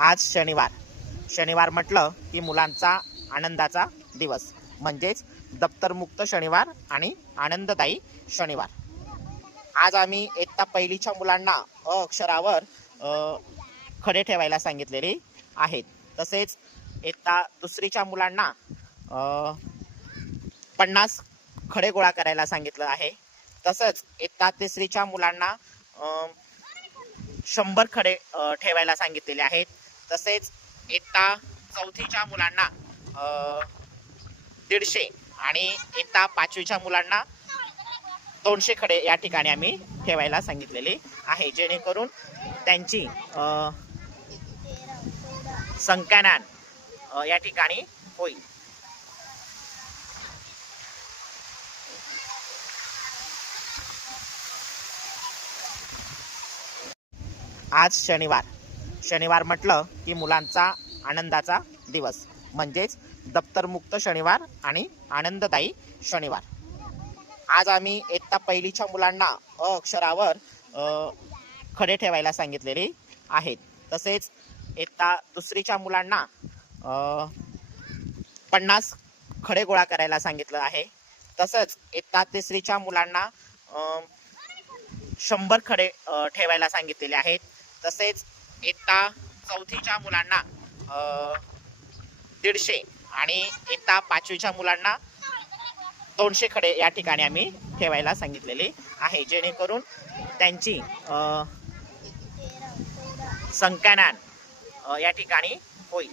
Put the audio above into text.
आज शनिवार म्हटलं की मुलांचा आनंदाचा दिवस म्हणजेच दप्तरमुक्त शनिवार आणि आनंददायी शनिवार। आज आम्ही इयत्ता पहिलीच्या मुलांना अ अक्षरावर खडे ठेवायला सांगितलेले आहेत। तसेच इयत्ता दुसरीच्या मुलांना 50 खडे गोळा करायला सांगितलं आहे। तसंच इयत्ता तिसरीच्या मुलांना 100 खडे ठेवायला सांगितलेले आहेत। तसेच इयत्ता चौथीच्या मुलांना 150 आणि इयत्ता पाचवीच्या मुलांना 200 खडे या ठिकाणी आम्ही ठेवायला सांगितलेले आहे, जेणेकरून त्यांची संख्याज्ञान या ठिकाणी होईल। आज शनिवार म्हटलं की मुलांचा आनंदाचा दिवस म्हणजेच दप्तरमुक्त शनिवार आणि आनंददायी शनिवार। आज आम्ही इयत्ता पहिलीच्या मुलांना अ अक्षरावर खडे ठेवायला सांगितलेले आहेत। तसेच इयत्ता दुसरीच्या मुलांना 50 खडे गोळा करायला सांगितलं आहे। तसंच इयत्ता तिसरीच्या मुलांना 100 खडे ठेवायला सांगितलेले आहेत। तसेच इयत्ता चौथीच्या मुलांना 150 आणि इयत्ता पाचवीच्या मुलांना 200 खडे या ठिकाणी आम्ही ठेवायला सांगितलेले आहे, जेणेकरून त्यांची संख्याज्ञान या ठिकाणी होईल।